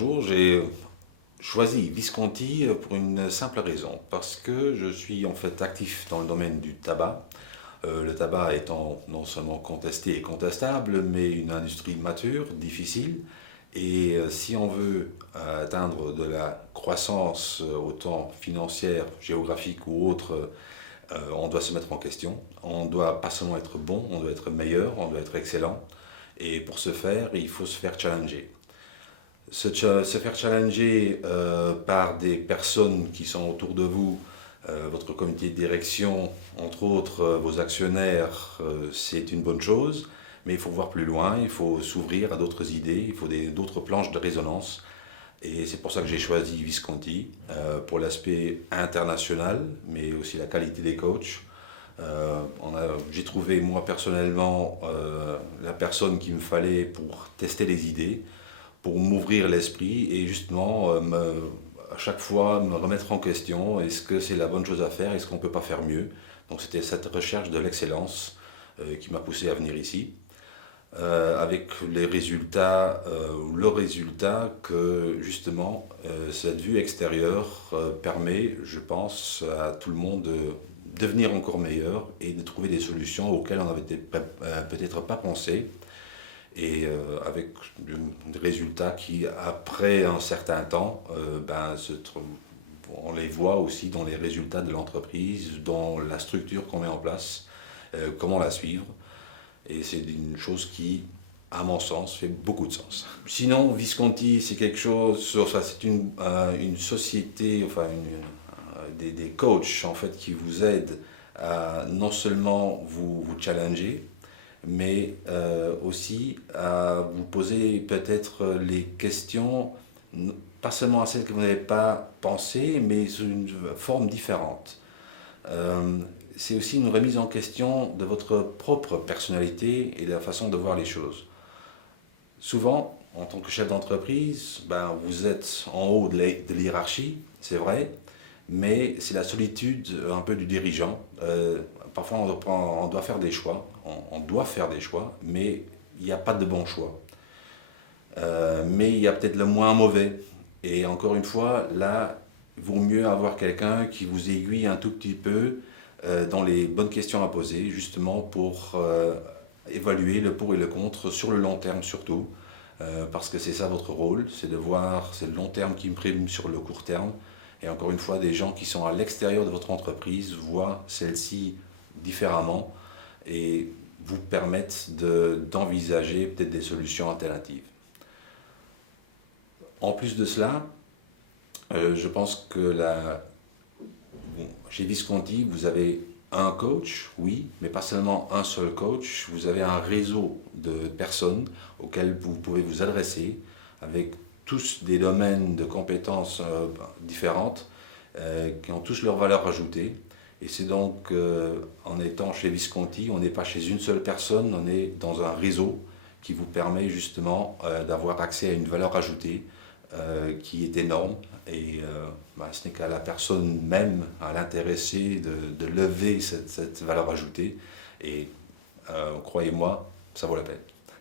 bonjour. J'ai choisi Visconti pour une simple raison, parce que je suis en fait actif dans le domaine du tabac. Le tabac étant non seulement contesté et contestable, mais une industrie mature, difficile. Et si on veut atteindre de la croissance, autant financière, géographique ou autre, on doit se mettre en question. On doit pas seulement être bon, on doit être meilleur, on doit être excellent. Et pour ce faire, il faut se faire challenger. Se faire challenger par des personnes qui sont autour de vous, votre comité de direction, entre autres vos actionnaires, c'est une bonne chose, mais il faut voir plus loin, il faut s'ouvrir à d'autres idées, il faut d'autres planches de résonance. Et c'est pour ça que j'ai choisi Visconti, pour l'aspect international, mais aussi la qualité des coachs. J'ai trouvé moi personnellement la personne qu'il me fallait pour tester les idées, pour m'ouvrir l'esprit et justement à chaque fois me remettre en question. Est-ce que c'est la bonne chose à faire? Est-ce qu'on ne peut pas faire mieux? Donc c'était cette recherche de l'excellence qui m'a poussé à venir ici. Avec les résultats, le résultat que justement cette vue extérieure permet, je pense, à tout le monde de devenir encore meilleur et de trouver des solutions auxquelles on n'avait peut-être pas pensé et avec des résultats qui, après un certain temps, on les voit aussi dans les résultats de l'entreprise, dans la structure qu'on met en place, comment la suivre. Et c'est une chose qui, à mon sens, fait beaucoup de sens. Sinon, Visconti, c'est quelque chose, enfin, c'est une société, enfin, des coachs en fait qui vous aident à non seulement vous challenger, mais aussi à vous poser peut-être les questions, pas seulement à celles que vous n'avez pas pensées, mais sous une forme différente. C'est aussi une remise en question de votre propre personnalité et de la façon de voir les choses. Souvent, en tant que chef d'entreprise, vous êtes en haut de l'hiérarchie, c'est vrai, mais c'est la solitude un peu du dirigeant. Parfois, on doit faire des choix, on doit faire des choix, mais il n'y a pas de bon choix. Mais il y a peut-être le moins mauvais. Et encore une fois, là, il vaut mieux avoir quelqu'un qui vous aiguille un tout petit peu dans les bonnes questions à poser, justement pour évaluer le pour et le contre sur le long terme surtout. Parce que c'est ça votre rôle, c'est de voir, c'est le long terme qui prime sur le court terme. Et encore une fois, des gens qui sont à l'extérieur de votre entreprise voient celle-ci différemment et vous permettent d'envisager peut-être des solutions alternatives. En plus de cela, je pense que chez Visconti, vous avez un coach, oui, mais pas seulement un seul coach. Vous avez un réseau de personnes auxquelles vous pouvez vous adresser avec tous des domaines de compétences différentes qui ont tous leur valeur ajoutée. Et c'est donc, en étant chez Visconti, on n'est pas chez une seule personne, on est dans un réseau qui vous permet justement d'avoir accès à une valeur ajoutée qui est énorme. Et ce n'est qu'à la personne même, à l'intéressé, de lever cette valeur ajoutée. Et croyez-moi, ça vaut la peine.